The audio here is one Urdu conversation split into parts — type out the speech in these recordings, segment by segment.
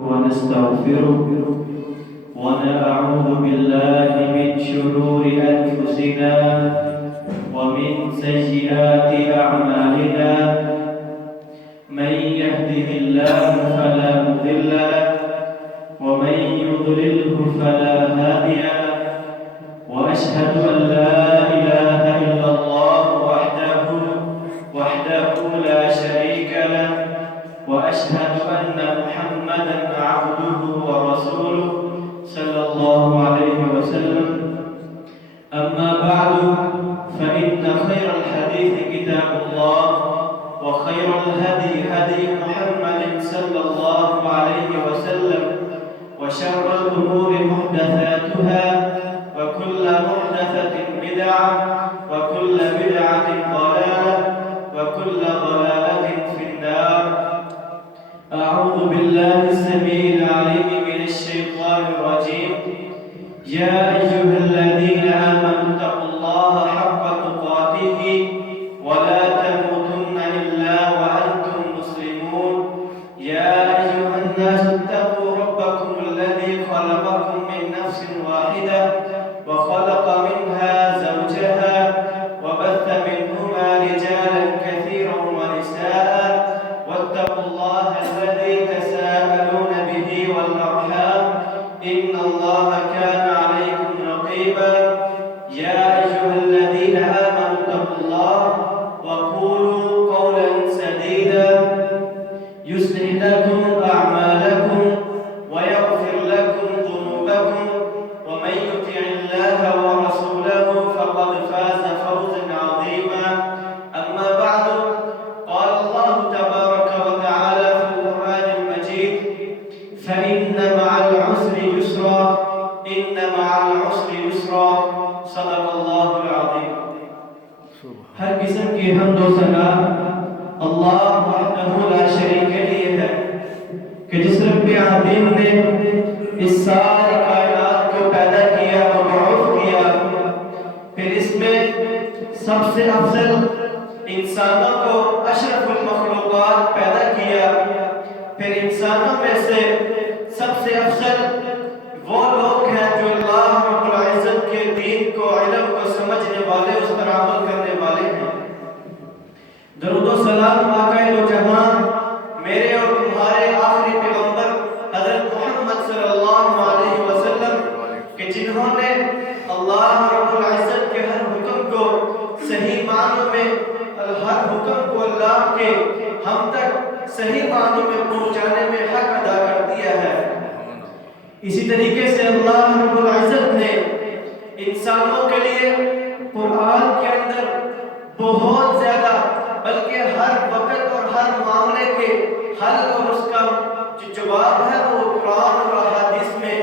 ونستغفره ونعوذ بالله من شرور أنفسنا ومن سيئات أعمالنا من يهده الله فلا مضل له ومن يضلله فلا هادي له وأشهد أن لا إله إلا الله وحده لا شريك له وأشهد أن محمدًا عبده ورسوله صلى الله عليه وسلم. أما بعد فإن خير الحديث كتاب الله وخير الهدي هدي محمد صلى الله عليه وسلم وشر الأمور محدثاتها وكل محدثة بدعة وكل بدعة ضلالة وكل ضلالة في النار. أعوذ بالله السميع العليم من الشيطان الرجيم. يا أيها الذين آمنوا اتقوا الله حق تقاته ولا تموتن إلا وأنتم مسلمون. يا أيها الناس اتقوا ربكم الذي خلقكم من نفس واحدة وخلق منها زوجها وبث منهما رجالا كثيرا ونساء واتقوا الله الذي تساءلون به والأرحام إن الله كان عليكم رقيبا. يا أيها الذين آمنوا اتقوا الله وقولوا قولا سديدا يصلح لكم أعمالكم ويغفر لكم ذنوبكم ومن يطع الله ورسوله فقد فاز فوزا عظيما. أما بعد قال الله تبارك وتعالى في القرآن المجيد فإن مع العسر يسرا إن مع العسر يسرا صدق الله العظيم. ہر قسم کی حمد و ثنا اللہ وحدہ لا شریک کے لیے ہے کہ جس رب عظیم نے اس ساری کائنات کو پیدا کیا مبعوث کیا، پھر اس میں سب سے افضل انسانوں کو اشرف المخلوقات پیدا کیا، پھر انسانوں میں سے سب سے افضل وہ لوگ ہیں جو اللہ رب العزت کے دین کو، علم کو سمجھنے والے، اس پر عمل کرنے والے ہیں۔ درود و سلام آقا دو جہاں میرے اور تمہارے آخری پیغمبر حضرت محمد صلی اللہ علیہ وسلم کہ جنہوں نے اللہ رب العزت کے ہر حکم کو صحیح معنوں میں، ہر حکم کو اللہ کے ہم تک صحیح معنوں میں پہنچانے میں حق ادا کر دیا ہے۔ اسی طریقے سے اللہ رب العزت نے انسانوں کے لیے قرآن کے اندر بہت زیادہ، بلکہ ہر وقت اور ہر معاملے کے حل اور اس کا جو جواب ہے وہ قرآن اور احادیث میں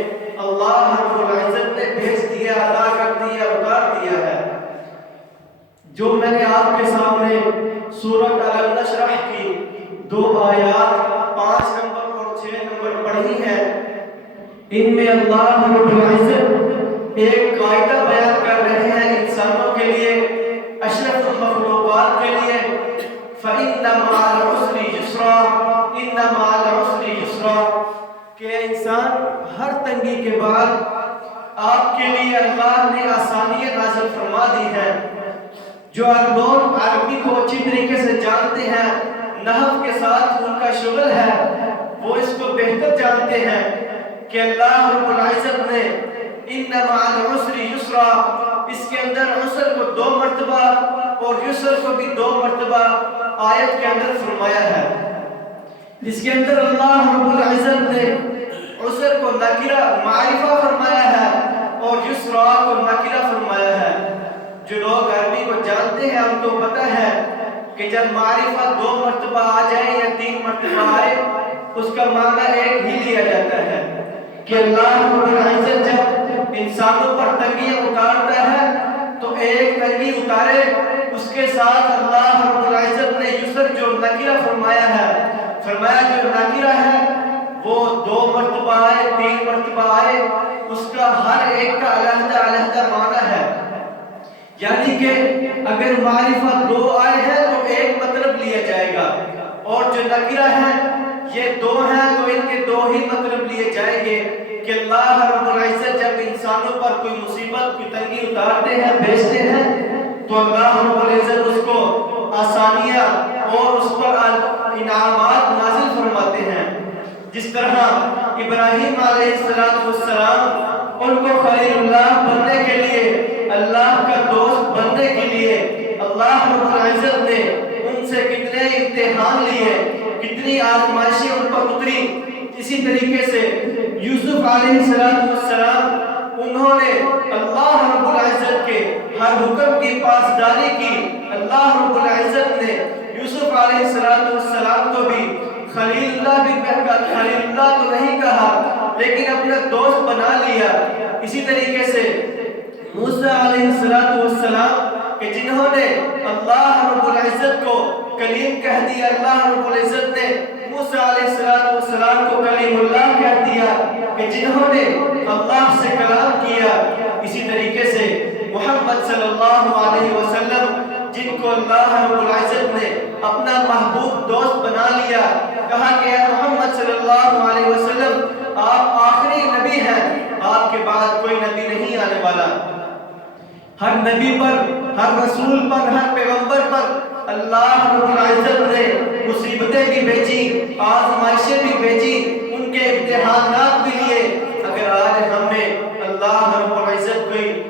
اللہ رب العزت نے بھیج دیا، ادا کر دیا، اتار دیا ہے۔ جو میں نے آپ کے سامنے سورۃ الم نشرح کی 2 آیات 5 نمبر اور 6 نمبر پڑھی ہیں، ان میں اللہ رب العزت ایک قاعدہ بیان کر رہے ہیں انسانوں کے لیے، اشرف المخلوقات کے لیے، فَإِنَّ مَعَ الْعُسْرِ يُسْرًا إِنَّ مَعَ الْعُسْرِ يُسْرًا کہ انسان ہر تنگی کے بعد آپ کے لیے اللہ نے آسانیاں نازل فرما دی ہیں۔ جو لوگ عربی کو اچھی طریقے سے جانتے ہیں، نحو کے ساتھ ان کا شغل ہے، وہ اس کو بہتر جانتے ہیں کہ اللہ رب العزت نے ان مع العسر یسرا، اس کے اندر عسر کو 2 مرتبہ اور یسر کو بھی 2 مرتبہ آیت کے اندر فرمایا ہے۔ اس کے اندر اللہ رب العزت نے عسر کو نکرہ معرفہ فرمایا ہے اور یسرا کو نکرہ فرمایا ہے۔ جو لوگ عربی کو جانتے ہیں ان کو پتہ ہے کہ جب معرفہ 2 مرتبہ آ جائے یا 3 مرتبہ آئے، اس کا معنی ایک ہی لیا جاتا ہے کہ اللہ رب العزت جب انسانوں پر تنگیاں اتارتا ہے تو ایک تنگی اتارے، اس کے ساتھ اللہ رب العزت نے یسر جو نکرہ فرمایا ہے، فرمایا جو نکرہ ہے وہ 2 مرتبہ آئے، 3 مرتبہ آئے، اس کا ہر ایک کا علیحدہ علیحدہ معنی ہے۔ یعنی کہ اگر معرفت 2 آئے ہیں تو ایک مطلب لیا جائے گا، اور جو نکرہ ہے یہ دو ہیں تو ان کے دو ہی مطلب لیے جائیں گے کہ اللہ رب العزت جب انسانوں پر کوئی مصیبت کوئی تنگی اتارتے ہیں بھیجتے ہیں تو اللہ رب العزت اس کو آسانیاں اور اس پر انعامات نازل فرماتے ہیں. جس طرح ابراہیم علیہ السلام ان کو خلیل اللہ بننے کے لیے اللہ کا دوست بننے کے لیے اللہ رب العزت نے ان سے کتنے امتحان لیے کتنی آزمائشیں ان پر اتری. اسی طریقے سے یوسف علیہ السلام انہوں نے اللہ رب العزت کے ہر حکم کی پاسداری کی. اللہ رب العزت نے یوسف علیہ السلام کو بھی خلیل اللہ تو نہیں کہا لیکن اپنا دوست بنا لیا. اسی طریقے سے موسیٰ علیہ السلام کہ جنہوں نے اللہ رب العزت کو کلیم کہہ دیا, اللہ رب العزت نے موسیٰ علیہ السلام کو کلیم اللہ کہہ دیا کہ جنہوں نے اللہ سے کلام کیا. اسی طریقے سے محمد صلی اللہ علیہ وسلم جن کو اللہ رب العزت نے اپنا محبوب دوست بنا لیا, کہا کہ اے محمد صلی اللہ علیہ وسلم آپ آخری نبی ہیں, آپ کے بعد کوئی نبی نہیں آنے والا. ہر نبی پر, ہر رسول پر, ہر پیغمبر پر اللہ رب العزت نے مصیبتیں بھی بھیجی, آزمائشیں بھی بھیجی, ان کے امتحانات بھی لیے. اگر آج ہم نے اللہ رب العزت کوئی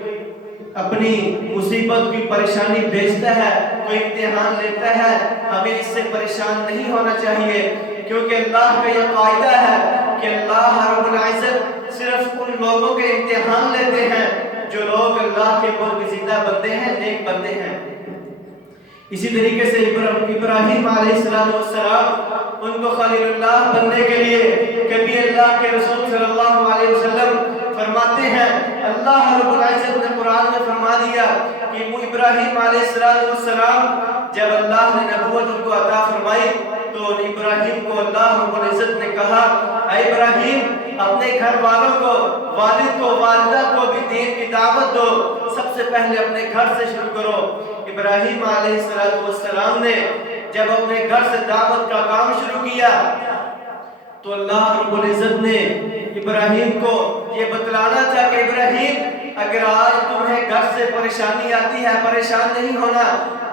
اپنی مصیبت کی پریشانی بھیجتا ہے, کوئی امتحان لیتا ہے, ہمیں اس سے پریشان نہیں ہونا چاہیے, کیونکہ اللہ کا یہ قاعدہ ہے کہ اللہ رب العزت صرف ان لوگوں کے امتحان لیتے ہیں جو لوگ اللہ کے برگزیدہ بندے ہیں, نیک بندے ہیں. اسی طریقے سے ابراہیم علیہ السلام ان کو خلیل اللہ بننے کے لیے کبھی اللہ کے رسول صلی اللہ علیہ وسلم فرماتے ہیں, اللہ رب العزت نے قرآن میں فرما دیا کہ ابراہیم علیہ السلام جب اللہ نے نبوت ان کو عطا فرمائی تو ابراہیم کو اللہ رب العزت نے کہا, اے ابراہیم اپنے گھر والوں کو, والد کو, والدہ کو بھی دین کی دعوت دو, سب سے پہلے اپنے گھر سے شروع کرو. ابراہیم علیہ السلام نے جب اپنے گھر سے دعوت کا کام شروع کیا تو اللہ رب العزت نے ابراہیم کو یہ بتلانا تھا کہ ابراہیم اگر آج تمہیں گھر سے پریشانی آتی ہے پریشان نہیں ہونا,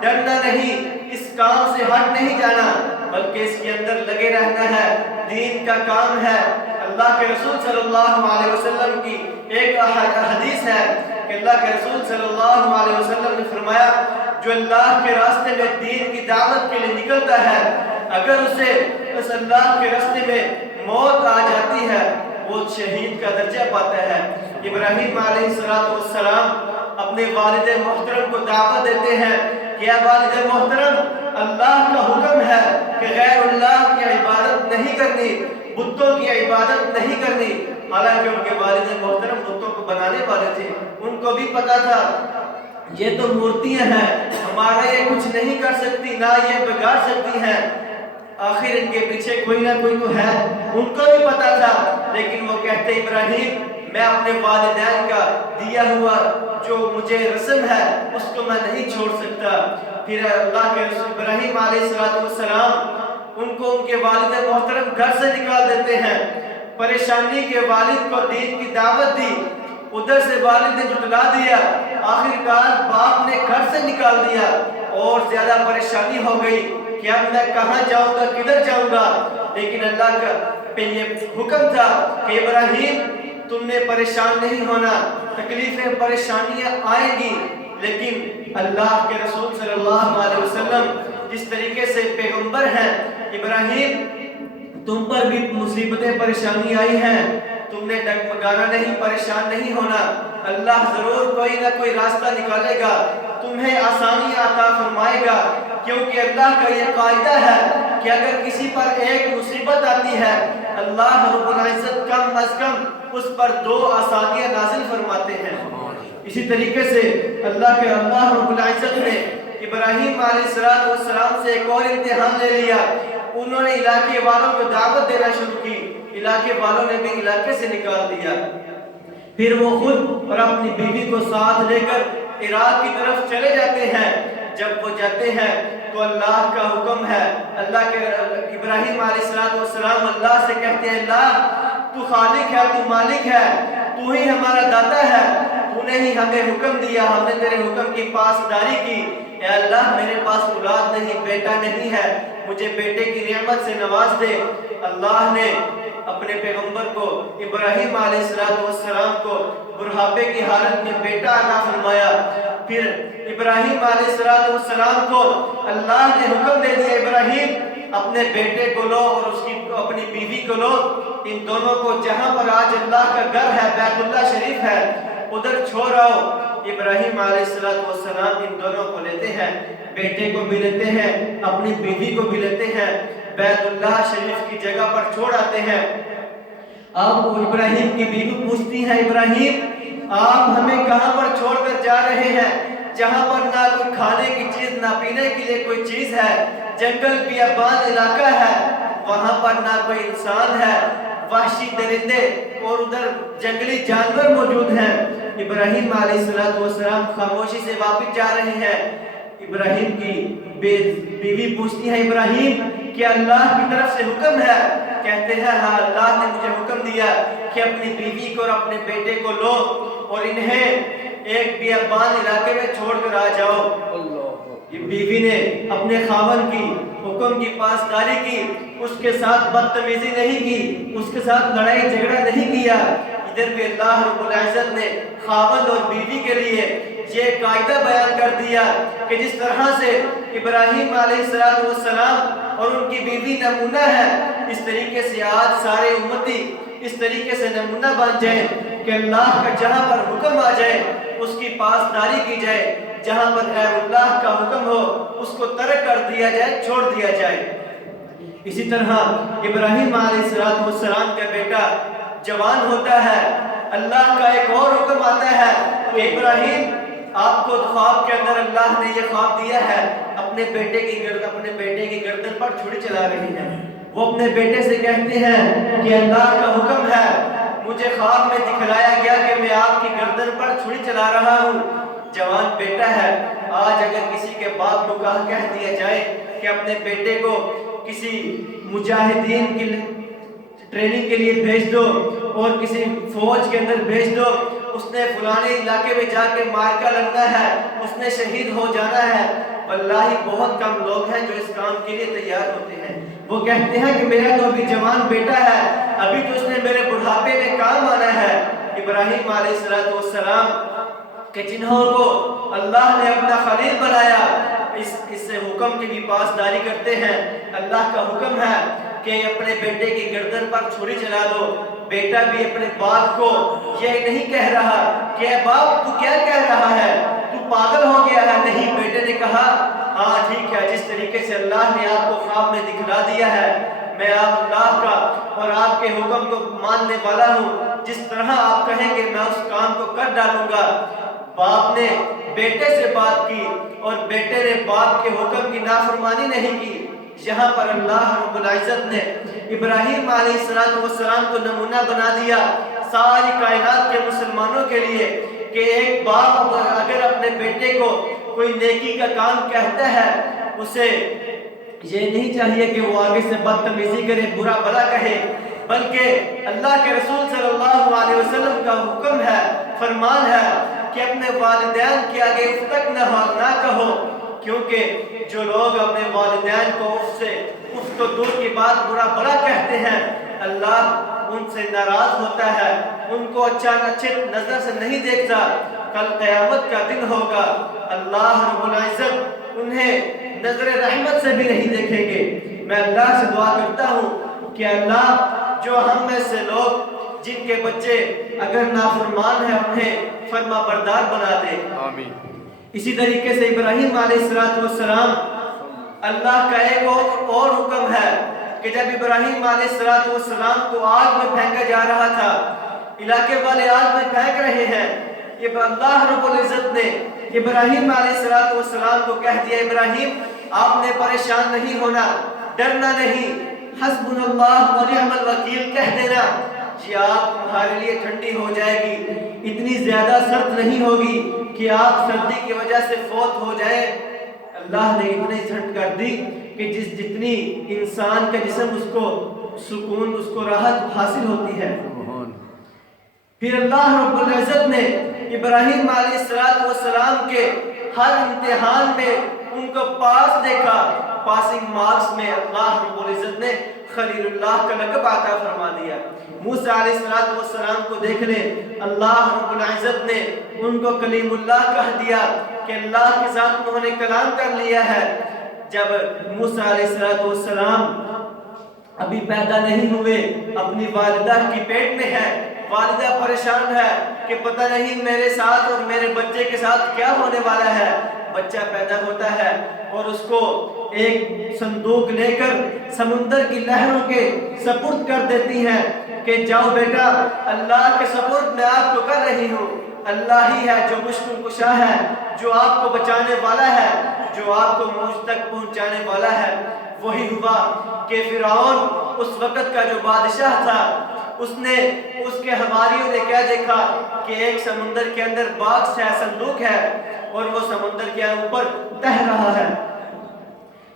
ڈرنا نہیں, اس کام سے ہٹ نہیں جانا بلکہ اس کے اندر لگے رہنا ہے, دین کا کام ہے. اللہ کے رسول صلی اللہ علیہ وسلم کی ایک حدیث ہے کہ اللہ کے رسول صلی اللہ علیہ وسلم نے فرمایا جو اللہ کے راستے میں دین کی دعوت کے لیے نکلتا ہے اگر اسے اس اللہ کے راستے میں موت آ جاتی ہے وہ شہید کا درجہ پاتا ہے. ابراہیم علیہ السلام اپنے والد محترم کو دعوت دیتے ہیں کہ اے والد محترم اللہ کا حکم ہے کہ غیر اللہ کی عبادت نہیں کرنی, بتوں کی عبادت نہیں کرنی. حالانکہ ان کے والد محترم بتوں کو بنانے والے تھے, ان کو بھی پتا تھا یہ تو مورتیاں ہیں, ہمارا یہ کچھ نہیں کر سکتی, نہ یہ بگاڑ سکتی ہیں. آخر ان کے پیچھے کوئی نہ کوئی تو ہے, ان کو بھی پتا تھا, لیکن وہ کہتے الرحیم میں اپنے والدین کا دیا ہوا جو مجھے رسم ہے اس کو میں نہیں چھوڑ سکتا. پھر اللہ کے رسول ابراہیم علیہ السلام ان کو ان کے والد محترم گھر سے نکال دیتے ہیں. پریشانی کے والد کو دین کی دعوت دی, ادھر سے والد نے جھٹلا دیا, آخرکار باپ نے گھر سے نکال دیا اور زیادہ پریشانی ہو گئی کہ اب میں کہاں جاؤں گا, کدھر جاؤں گا. لیکن اللہ کا پہ یہ حکم تھا کہ ابراہیم تم نے پریشان نہیں ہونا, تکلیفیں پریشانیاں آئیں گی, لیکن اللہ کے رسول صلی اللہ علیہ وسلم جس طریقے سے پیغمبر ہیں, ابراہیم تم پر بھی مصیبتیں پریشانی آئی ہیں, تم نے ڈگمگانا نہیں, پریشان نہیں ہونا, اللہ ضرور کوئی نہ کوئی راستہ نکالے گا, تمہیں آسانی عطا فرمائے گا. کیونکہ اللہ کا یہ قاعدہ ہے کہ اگر کسی پر ایک مصیبت آتی ہے اللہ رب العزت کم از کم اس پر 2 آسانیاں نازل فرماتے ہیں. اسی طریقے سے اللہ رب العزت نے ابراہیم علیہ السلام سے ایک اور امتحان لے لیا. انہوں نے علاقے والوں کو دعوت دینا شروع کی, علاقے والوں نے بھی علاقے سے نکال دیا. پھر وہ خود اور اپنی بیوی کو ساتھ لے کر عراق کی طرف چلے جاتے ہیں. جب وہ جاتے ہیں تو اللہ کا حکم ہے، اللہ کے ابراہیم علیہ السلام اللہ سے کہتے ہیں اللہ تو خالق ہے، تو مالک ہے، تو ہی ہمارا داتا ہے، تو نے ہی ہمیں حکم دیا، ہم نے تیرے حکم کی پاسداری کی۔ اے اللہ میرے پاس اولاد نہیں، بیٹا نہیں ہے، مجھے بیٹے کی نعمت سے نواز دے۔ اللہ نے اپنے پیغمبر کو ابراہیم علیہ السلام کو بڑھاپے کی حالت میں بیٹا عطا فرمایا۔ پھر ابراہیم علیہ السلام کو اللہ نے حکم دے دیا ابراہیم اپنے بیٹے کو لو اور اس کی اپنی بیوی کو لو، ان دونوں کو جہاں پر آج اللہ کا گھر ہے، بیت اللہ شریف ہے، ادھر چھوڑ آؤ۔ ابراہیم علیہ السلام ان دونوں کو لیتے ہیں، بیٹے کو بھی لیتے ہیں، اپنی بیوی کو بھی لیتے ہیں، بیت اللہ شریف کی جگہ پر چھوڑ آتے ہیں۔ اب وہ ابراہیم کی بیوی پوچھتی ہے ابراہیم آپ ہمیں کہاں پر چھوڑ کر جا رہے ہیں، جہاں پر نہ کوئی کھانے کی چیز نہ پینے کے لیے کوئی چیز ہے، جنگل بیابان علاقہ ہے، وہاں پر نہ کوئی انسان ہے، وحشی درندے اور ادھر جنگلی جانور موجود ہیں۔ ابراہیم علیہ السلام خاموشی سے واپس جا رہے ہیں۔ ابراہیم کی بیوی پوچھتی ہے ابراہیم کہ اللہ کی طرف سے حکم ہے؟ کہتے ہیں ہاں اللہ نے مجھے حکم دیا کہ اپنی بیوی کو اور اپنے بیٹے کو لو اور انہیں ایک بیابان علاقے میں چھوڑ کر آ جاؤ۔ یہ بیوی نے اپنے خاوند کی حکم کی پاسداری کی، اس کے ساتھ بدتمیزی نہیں کی، اس کے ساتھ لڑائی جھگڑا نہیں کیا۔ ادھر بھی اللہ رب العزت نے خاوند اور بیوی کے لیے یہ قاعدہ بیان کر دیا کہ جس طرح سے ابراہیم علیہ السلام اور ان کی بیوی نمونہ ہے، اس طریقے سے آج سارے امتی اس طریقے سے نمونہ بن جائے کہ اللہ کا جہاں پر حکم آ جائے اس کی پاسداری کی جائے، جہاں پر غیر اللہ کا حکم ہو اس کو ترک کر دیا جائے، چھوڑ دیا جائے۔ اسی طرح ابراہیم علیہ السلام کا بیٹا جوان ہوتا ہے، اللہ کا ایک اور حکم آتا ہے کہ ابراہیم آپ کو خواب کے اندر اللہ نے یہ خواب دیا ہے، اپنے بیٹے کی گردن پر چھری چلا رہی ہے۔ وہ اپنے بیٹے سے کہتے ہیں کہ اللہ کا حکم ہے، مجھے خواب میں دکھلایا گیا کہ میں آپ کی گردن پر چھری چلا رہا ہوں۔ جوان بیٹا ہے، آج اگر کسی کے باپ کو کہہ دیا جائے کہ اپنے بیٹے کو کسی مجاہدین کی ٹریننگ کے لیے بھیج دو اور کسی فوج کے اندر بھیج دو، اس نے فلانے علاقے میں جا کے مارکا لڑنا ہے، اس نے شہید ہو جانا ہے، واللہ بہت کم لوگ ہیں جو اس کام کے لیے تیار ہوتے ہیں۔ وہ کہتے ہیں کہ میرا تو ابھی جوان بیٹا ہے، ابھی تو اس نے میرے بڑھاپے میں کام آنا ہے۔ ابراہیم علیہ السلام کہ جنہوں کو اللہ نے اپنا خلیل بنایا اس سے حکم کی بھی پاسداری کرتے ہیں۔ اللہ کا حکم ہے کہ اپنے بیٹے کی گردن پر چھری چلا دو۔ بیٹا بھی اپنے باپ کو یہ نہیں کہہ رہا کہ اے باپ تو کیا کہہ رہا ہے، تو پاگل ہو گیا ہے، نہیں، بیٹے نے کہا ہاں ٹھیک ہے، جس طریقے سے اللہ نے آپ کو خواب میں دکھلا دیا ہے میں آپ اللہ کا اور آپ کے حکم کو ماننے والا ہوں، جس طرح آپ کہیں گے میں اس کام کو کر ڈالوں گا۔ باپ نے بیٹے سے بات کی اور بیٹے نے باپ کے حکم کی نافرمانی نہیں کی۔ یہاں پر اللہ رب العزت نے ابراہیم علیہ السلام کو نمونہ بنا دیا ساری کائنات کے مسلمانوں کے لیے کہ ایک باپ اگر اپنے بیٹے کو کوئی نیکی کا کام کہتا ہے، اسے یہ نہیں چاہیے کہ وہ آگے سے بدتمیزی کرے، برا بھلا کہے، بلکہ اللہ کے رسول صلی اللہ علیہ وسلم کا حکم ہے، فرمان ہے کہ اپنے والدین کے آگے اف تک نہ کہو، کیونکہ جو لوگ اپنے والدین کو اف تو دور کی بات برا بھلا کہتے ہیں، اللہ ان سے ناراض ہوتا ہے، ان کو اچھے نظر سے نہیں دیکھتا۔ کل قیامت کا دن ہوگا، اللہ رب العزت انہیں نظر رحمت سے بھی نہیں دیکھیں گے۔ میں اللہ سے دعا کرتا ہوں کہ اللہ جو ہم میں سے لوگ جن کے بچے اگر نافرمان ہیں انہیں فرما بردار بنا دے، آمین۔ اسی طریقے سے ابراہیم علیہ السلام اللہ کا ایک اور حکم ہے کہ جب ابراہیم علیہ السلام کو آگ میں پھینکا جا رہا تھا، علاقے والے آگ میں پھینک رہے ہیں، یہ اللہ رب العزت نے ابراہیم علیہ السلام کو کہہ دیا ابراہیم آپ نے پریشان نہیں ہونا، ڈرنا نہیں، حسبنا اللہ و نعم الوکیل کہہ دینا، یہ آگ تمہارے لیے ٹھنڈی ہو جائے گی، اتنی زیادہ سرد نہیں ہوگی کہ آپ سردی کی وجہ سے فوت ہو جائے۔ اللہ نے اتنی جھٹ کر دی کہ جتنی انسان کا جسم اس کو سکون، اس کو راحت حاصل ہوتی ہے۔ پھر اللہ رب العزت نے ابراہیم علیہ السلام کے ہر امتحان میں ان کو پاس دیکھا، پاسنگ مارکس میں اللہ رب العزت نے خلیل اللہ کا لقب عطا فرما دیا۔ موسیٰ علیہ السلام کو دیکھ لیں، اللہ رب العزت نے ان کو کلیم اللہ کہہ دیا کہ اللہ کے ساتھ انہوں نے کلام کر لیا ہے۔ جب موسیٰ علیہ السلام ابھی پیدا نہیں ہوئے، اپنی والدہ کی پیٹ میں ہے، والدہ پریشان ہے کہ پتہ نہیں میرے ساتھ اور میرے بچے کے ساتھ کیا ہونے والا ہے۔ بچہ پیدا ہوتا ہے اور اس کو ایک صندوق لے کر سمندر کی لہروں کے سپرد کر دیتی ہے کہ جاؤ بیٹا، اللہ کے سپرد میں آپ کو کر رہی ہوں۔ اللہ ہی ہے جو مشکل کشا ہے، جو آپ کو بچانے والا ہے، جو آپ کو مجھ تک پہنچانے والا ہے۔ وہی ہوا کہ فرعون اس وقت کا جو بادشاہ تھا، اس نے اس کے حواریوں نے کیا دیکھا کہ ایک سمندر کے اندر باکس ہے، صندوق ہے، اور وہ سمندر کے اوپر تہ رہا ہے۔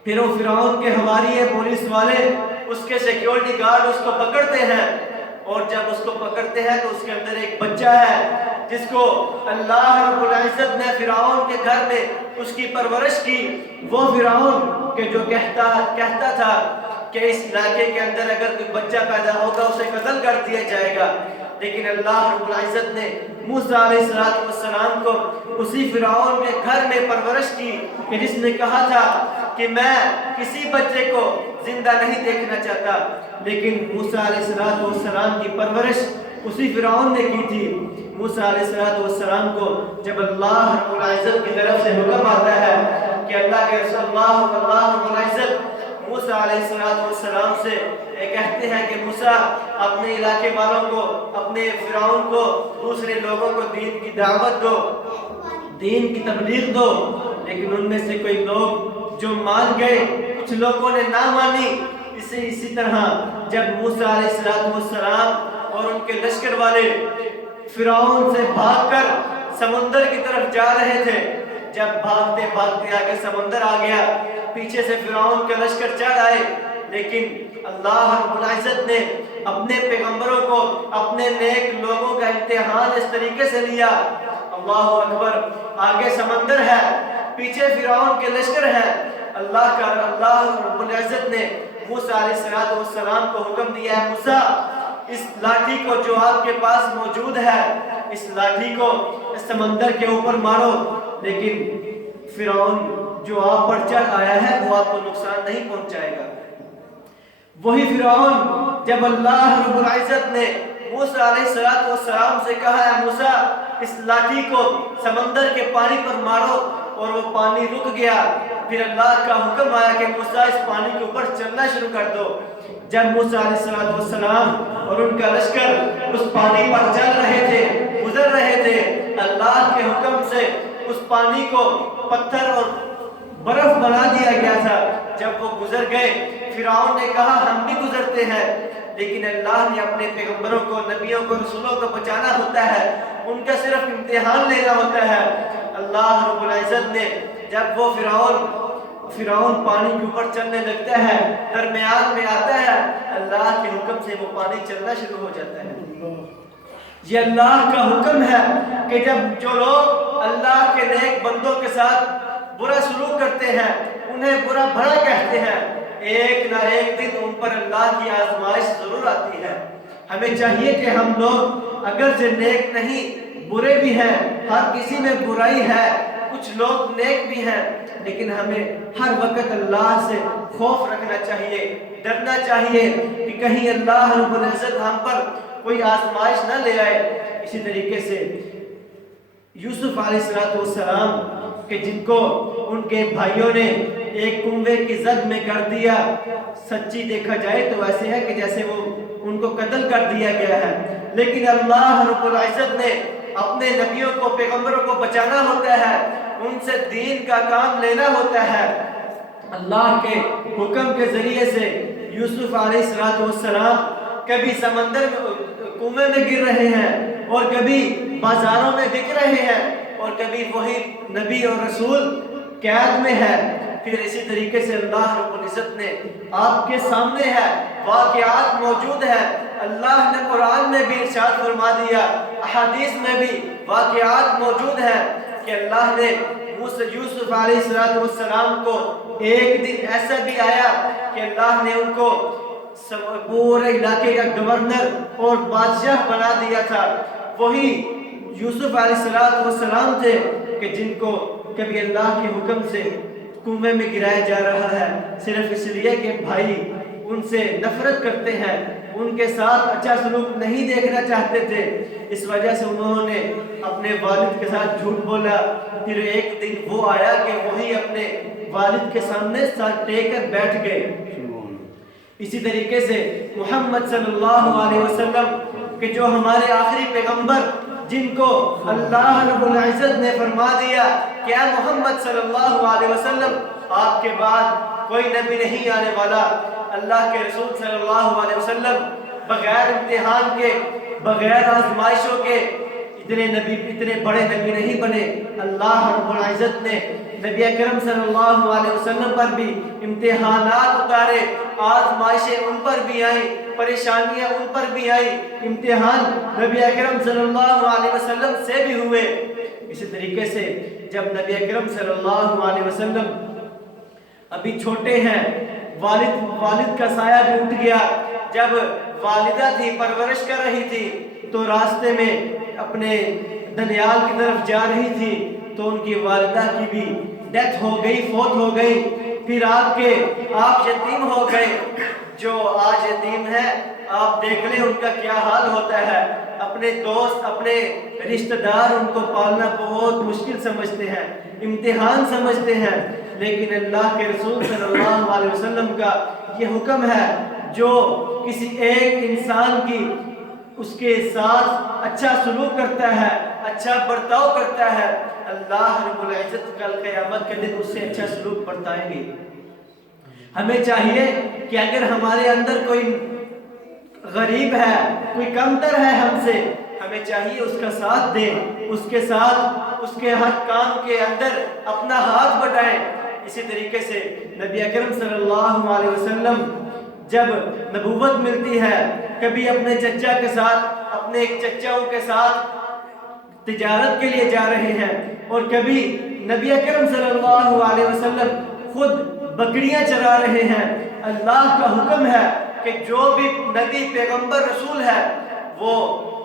پھر وہ فرعون کے حواریے پولیس والے، اس کے سیکیورٹی گارڈ اس کو پکڑتے ہیں، اور جب اس کو پکڑتے ہیں تو اس کے اندر ایک بچہ ہے جس کو اللہ رب العزت نے فرعون کے گھر میں اس کی پرورش کی۔ وہ فرعون کہ جو کہتا تھا کہ اس علاقے کے اندر اگر کوئی بچہ پیدا ہوگا اسے قتل کر دیا جائے گا، لیکن اللہ رب العزت نے موسیٰ علیہ السلام کو اسی فرعون کے گھر میں پرورش کی کہ جس نے کہا تھا کہ میں کسی بچے کو زندہ نہیں دیکھنا چاہتا، لیکن موسیٰ علیہ السلام کی پرورش اسی فرعون نے کی تھی۔ موسیٰ علیہ السلام کو جب اللہ رب العزت کی طرف سے حکم آتا ہے کہ اللہ کے رسول اللہ رب العزت موسیٰ علیہ السلام سے کہتے ہیں کہ موسیٰ اپنے علاقے والوں کو، اپنے فرعون کو، دوسرے لوگوں کو دین کی دعوت دو، دین کی تبلیغ دو، لیکن ان میں سے کوئی لوگ جو مان گئے، کچھ لوگوں نے نہ مانی۔ اسی طرح جب موسیٰ علیہ السلام اور ان کے لشکر والے فرعون سے بھاگ کر سمندر کی طرف جا رہے تھے، جب بھاگتے بھاگتے آگے سمندر آ گیا، پیچھے سے فرعون کے لشکر چڑھ آئے، لیکن اللہ رب العزت نے اپنے پیغمبروں کو، اپنے نیک لوگوں کا امتحان اس طریقے سے لیا۔ اللہ اکبر، آگے سمندر ہے، پیچھے فرعون کے لشکر ہے، اللہ رب العزت نے موسیٰ علیہ السلام کو حکم دیا ہے، موسیٰ اس لاٹھی کو جو آپ کے پاس موجود ہے، اس لاٹھی کو اس سمندر کے اوپر مارو، لیکن فرعون جو آپ پر چڑھ آیا ہے وہ آپ کو نقصان نہیں پہنچائے گا۔ وہی فرعون جب اللہ رب العزت نے موسیٰ علیہ السلام سے کہا ہے موسیٰ اس لاٹھی کو سمندر کے پانی پر مارو، اور وہ پانی رک گیا، پھر اللہ کا حکم آیا کہ موسیٰ اس پانی کے اوپر چلنا شروع کر دو۔ جب موسیٰ علیہ السلام اور ان کا لشکر اس پانی پر چل رہے تھے، گزر رہے تھے، اللہ کے حکم سے اس پانی کو پتھر اور برف بنا دیا گیا تھا۔ جب وہ گزر گئے، فرعون نے کہا ہم بھی گزرتے ہیں، لیکن اللہ نے اپنے پیغمبروں کو، نبیوں کو، رسولوں کو بچانا ہوتا ہے، ان کا صرف امتحان لینا ہوتا ہے۔ اللہ رب العزت نے جب وہ فرعون پانی کے اوپر چلنے لگتا ہے، درمیان میں آتا ہے، اللہ کے حکم سے وہ پانی چلنا شروع ہو جاتا ہے۔ یہ اللہ کا حکم ہے کہ جب جو لوگ اللہ کے نیک بندوں کے ساتھ برا سلوک کرتے ہیں، انہیں برا بھلا کہتے ہیں، ایک نہ ایک دن ان پر اللہ کی آزمائش ضرور آتی ہے۔ ہمیں چاہیے کہ ہم لوگ اگرچہ نیک نہیں، برے بھی ہیں، ہر کسی میں برائی ہے، کچھ لوگ نیک بھی ہیں، لیکن ہمیں ہر وقت اللہ سے خوف رکھنا چاہیے، ڈرنا چاہیے کہ کہیں اللہ رب العزت ہم پر کوئی آزمائش نہ لے آئے۔ اسی طریقے سے یوسف علیہ السلام کہ جن کو ان کے بھائیوں نے ایک کنویں کی زد میں کر دیا، سچی دیکھا جائے تو ایسے ہے کہ جیسے وہ ان کو قتل کر دیا گیا ہے، لیکن اللہ رب العزت نے اپنے نبیوں کو، پیغمبروں کو بچانا ہوتا ہے، ان سے دین کا کام لینا ہوتا ہے۔ اللہ کے حکم کے ذریعے سے یوسف علیہ السلام کبھی سمندر میں، کنویں میں گر رہے ہیں، اور کبھی بازاروں میں بک رہے ہیں، اور کبھی وہی نبی اور رسول قید میں ہے۔ پھر اسی طریقے سے اللہ رب العزت نے آپ کے سامنے ہے، واقعات موجود ہے، اللہ نے قرآن میں بھی ارشاد فرما دیا، احادیث میں بھی واقعات موجود ہیں کہ اللہ نے یوسف علیہ السلام کو ایک دن ایسا بھی آیا کہ اللہ نے ان کو پورے علاقے کا گورنر اور بادشاہ بنا دیا تھا۔ وہی یوسف علیہ السلام تھے کہ جن کو کبھی اللہ کے حکم سے کنویں میں گرایا جا رہا ہے، صرف اس لیے کہ بھائی ان سے نفرت کرتے ہیں، ان کے ساتھ اچھا سلوک نہیں دیکھنا چاہتے تھے، اس وجہ سے انہوں نے اپنے والد کے ساتھ جھوٹ بولا۔ پھر ایک دن وہ آیا کہ وہی اپنے والد کے سامنے سر ٹیک کر بیٹھ گئے۔ اسی طریقے سے محمد صلی اللہ علیہ وسلم کہ جو ہمارے آخری پیغمبر، جن کو اللہ رب العزت نے فرما دیا کہ اے محمد صلی اللہ علیہ وسلم آپ کے بعد کوئی نبی نہیں آنے والا، اللہ کے رسول صلی اللہ علیہ وسلم بغیر امتحان کے، بغیر آزمائشوں کے اتنے بڑے نبی نہیں بنے۔ اللہ رب العزت نے نبی اکرم صلی اللہ علیہ وسلم پر بھی امتحانات اتارے، آزمائشیں ان پر بھی آئیں، پریشانیاں ان پر بھی آئیں، امتحان نبی اکرم صلی اللہ علیہ وسلم سے بھی ہوئے۔ اسی طریقے سے جب نبی اکرم صلی اللہ علیہ وسلم ابھی چھوٹے ہیں، والد کا سایہ بھی اٹھ گیا، جب والدہ تھی پرورش کر رہی تھی تو راستے میں اپنے دنیال کی طرف جا رہی تھی تو ان کی والدہ کی بھی ڈیتھ ہو گئی، فوت ہو گئی۔ پھر آپ یتیم ہو گئے۔ جو آج یتیم ہے آپ دیکھ لیں ان کا کیا حال ہوتا ہے، اپنے دوست، اپنے رشتہ دار ان کو پالنا بہت مشکل سمجھتے ہیں، امتحان سمجھتے ہیں، لیکن اللہ کے رسول صلی اللہ علیہ وسلم کا یہ حکم ہے جو کسی ایک انسان کی اس کے ساتھ اچھا سلوک کرتا ہے، اچھا برتاؤ کرتا ہے، اللہ رب العزت کل قیامت کے دن اس سے اچھا سلوک برتائیں گے۔ ہمیں چاہیے کہ اگر ہمارے اندر کوئی غریب ہے، کوئی کمتر ہے ہم سے، ہمیں چاہیے اس کا ساتھ دیں، اس کے ساتھ اس کے ہر کام کے اندر اپنا ہاتھ بٹائیں۔ اسی طریقے سے نبی اکرم صلی اللہ علیہ وسلم جب نبوت ملتی ہے، کبھی اپنے چچا کے ساتھ، اپنے ایک چچاؤں کے ساتھ تجارت کے لیے جا رہے ہیں، اور کبھی نبی اکرم صلی اللہ علیہ وسلم خود بکریاں چرا رہے ہیں۔ اللہ کا حکم ہے کہ جو بھی نبی پیغمبر رسول ہے وہ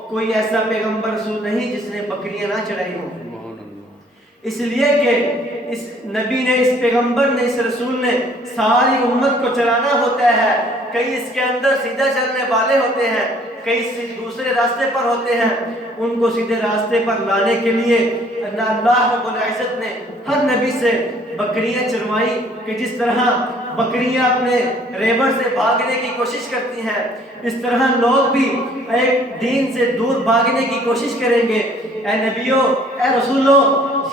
کوئی ایسا پیغمبر رسول نہیں جس نے بکریاں نہ چرائی ہوں، اس لیے کہ اس نبی نے، اس پیغمبر نے، اس رسول نے ساری امت کو چلانا ہوتا ہے۔ کئی اس کے اندر سیدھا چلنے والے ہوتے ہیں، کئی دوسرے راستے پر ہوتے ہیں، ان کو سیدھے راستے پر لانے کے لیے اللہ رب العزت نے ہر نبی سے بکریاں چروائی کہ جس طرح بکریاں اپنے ریوڑ سے بھاگنے کی کوشش کرتی ہیں، اس طرح لوگ بھی ایک دین سے دور بھاگنے کی کوشش کریں گے۔ اے نبیوں، اے رسولوں،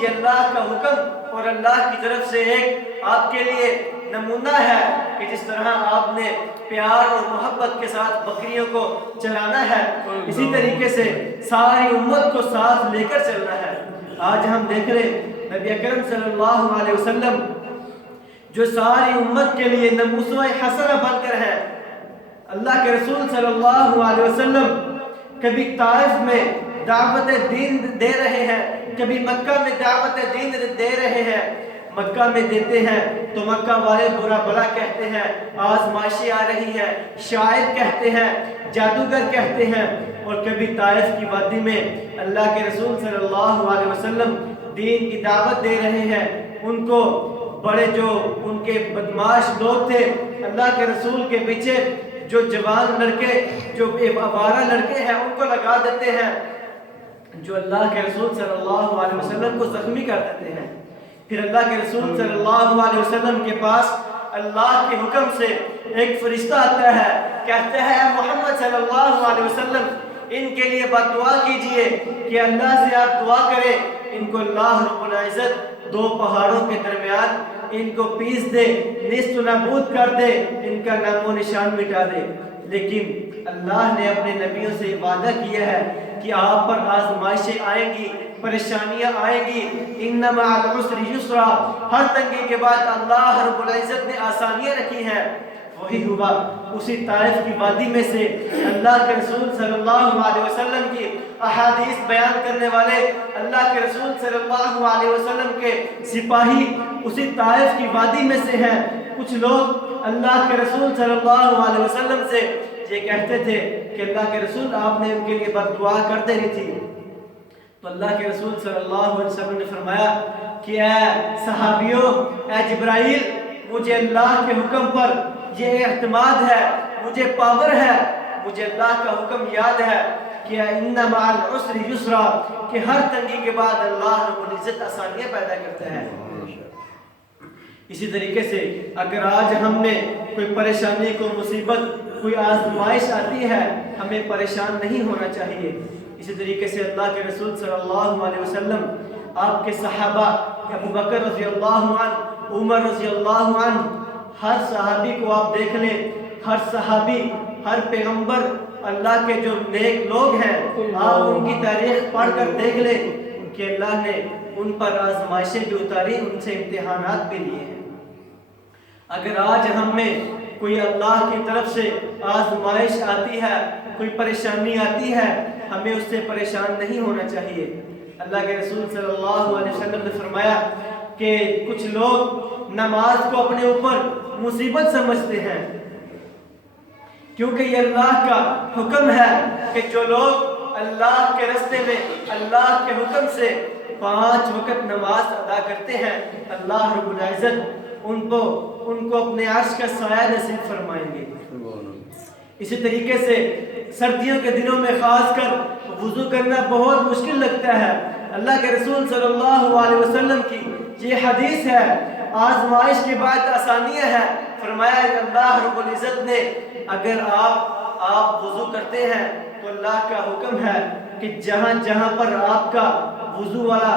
یہ اللہ کا حکم اور اللہ کی طرف سے ایک آپ کے لیے نمونہ ہے کہ جس طرح آپ نے پیار اور محبت کے ساتھ بکریوں کو چلانا ہے، اسی طریقے سے ساری امت کو ساتھ لے کر چلنا ہے۔ آج ہم دیکھ رہے نبی اکرم صلی اللہ علیہ وسلم جو ساری امت کے لیے اسوہ حسنہ بن کر ہے۔ اللہ کے رسول صلی اللہ علیہ وسلم کبھی طائف میں دعوت دین دے رہے ہیں، کبھی مکہ میں دعوت دین دے رہے ہیں۔ مکہ میں دیتے ہیں تو مکہ والے برا بھلا کہتے ہیں، آزمائشیں آ رہی ہیں، شاعر کہتے ہیں، جادوگر کہتے ہیں، اور کبھی طائف کی وادی میں اللہ کے رسول صلی اللہ علیہ وسلم دین کی دعوت دے رہے ہیں۔ ان کو بڑے جو ان کے بدماش لوگ تھے، اللہ کے رسول کے پیچھے جو جوان لڑکے، جو آوارہ لڑکے ہیں، ان کو لگا دیتے ہیں، جو اللہ کے رسول صلی اللہ علیہ وسلم کو زخمی کر دیتے ہیں۔ پھر اللہ کے رسول صلی اللہ علیہ وسلم کے پاس اللہ کے حکم سے ایک فرشتہ آتا ہے، کہتا ہے اے محمد صلی اللہ علیہ وسلم ان کے لیے بد دعا کیجئے کہ اللہ سے آپ دعا کریں ان کو اللہ رب العزت دو پہاڑوں کے درمیان ان کو پیس دے، نیست و نابود کر دے، ان کا نام و نشان مٹا دے۔ لیکن اللہ نے اپنے نبیوں سے وعدہ کیا ہے کہ آپ پر آزمائشیں آئیں گی، پریشانیاں آئیں گی، ان مع العسر یسرا، ہر تنگی کے بعد اللہ رب العزت نے آسانیاں رکھی ہیں۔ وہی ہوا اسی طائف کی وادی میں سے اللہ کے رسول صلی اللہ علیہ وسلم کی احادیث بیان کرنے والے اللہ کے رسول صلی اللہ علیہ وسلم کے سپاہی اسی طائف کی وادی میں سے ہیں۔ کچھ لوگ اللہ کے رسول صلی اللہ علیہ وسلم سے یہ کہتے تھے کہ اللہ کے رسول آپ نے ان کے لیے بد دعا کر دینی تھی، تو اللہ کے رسول صلی اللہ علیہ وسلم نے فرمایا کہ اے صحابیوں، اے جبرائیل، مجھے اللہ کے حکم پر یہ اعتماد ہے، مجھے پاور ہے، مجھے اللہ کا حکم یاد ہے کہ ان مع العسر یسرا، کہ ہر تنگی کے بعد اللہ رب العزت آسانیاں پیدا کرتا ہے۔ اسی طریقے سے اگر آج ہم نے کوئی پریشانی، کوئی مصیبت، کوئی آزمائش آتی ہے، ہمیں پریشان نہیں ہونا چاہیے۔ اسی طریقے سے اللہ کے رسول صلی اللہ علیہ وسلم، آپ کے صحابہ ابو بکر رضی اللہ عنہ، عمر رضی اللہ عنہ، ہر صحابی کو آپ دیکھ لیں، ہر صحابی، ہر پیغمبر، اللہ کے جو نیک لوگ ہیں، آپ ان کی تاریخ پڑھ کر دیکھ لیں کہ اللہ نے ان پر آزمائشیں بھی اتاری، ان سے امتحانات بھی لیے ہیں۔ اگر آج ہم میں کوئی اللہ کی طرف سے آزمائش آتی ہے، کوئی پریشانی آتی ہے، ہمیں اس سے پریشان نہیں ہونا چاہیے۔ اللہ کے رسول صلی اللہ علیہ وسلم نے فرمایا کہ کچھ لوگ نماز کو اپنے اوپر مصیبت سمجھتے ہیں، کیونکہ یہ اللہ کا حکم ہے کہ جو لوگ اللہ کے راستے میں اللہ کے حکم سے 5 وقت نماز ادا کرتے ہیں، اللہ رب العزت ان کو اپنے عرش کا سایہ نصیب فرمائیں گے۔ اسی طریقے سے سردیوں کے دنوں میں خاص کر وضو کرنا بہت مشکل لگتا ہے۔ اللہ کے رسول صلی اللہ علیہ وسلم کی یہ حدیث ہے، آزمائش کے بعد آسانیاں ہے۔ فرمایا کہ اللہ رب العزت نے اگر آپ وضو کرتے ہیں تو اللہ کا حکم ہے کہ جہاں جہاں پر آپ کا وضو والا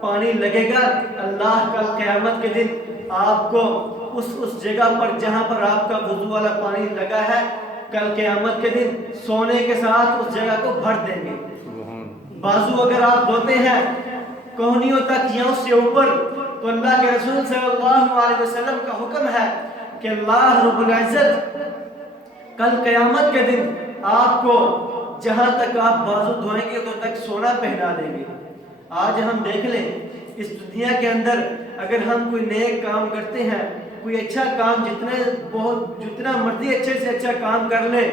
پانی لگے گا، اللہ کل قیامت کے دن آپ کو اس جگہ پر جہاں پر آپ کا وضو والا پانی لگا ہے، کل قیامت کے دن سونے کے ساتھ اس جگہ کو بھر دیں گے۔ بازو اگر آپ دھوتے ہیں کوہنیوں تک یا اس سے اوپر، تو اللہ کے رسول صلی اللہ علیہ وسلم کا حکم ہے کہ اللہ رب العزت کل قیامت کے دن آپ کو جہاں تک آپ بازو دھوئیں گے تو تک سونا پہنا دیں گے۔ آج ہم دیکھ لیں اس دنیا کے اندر اگر ہم کوئی نیک کام کرتے ہیں، کوئی اچھا کام، جتنا مرضی اچھے سے اچھا کام کر لے،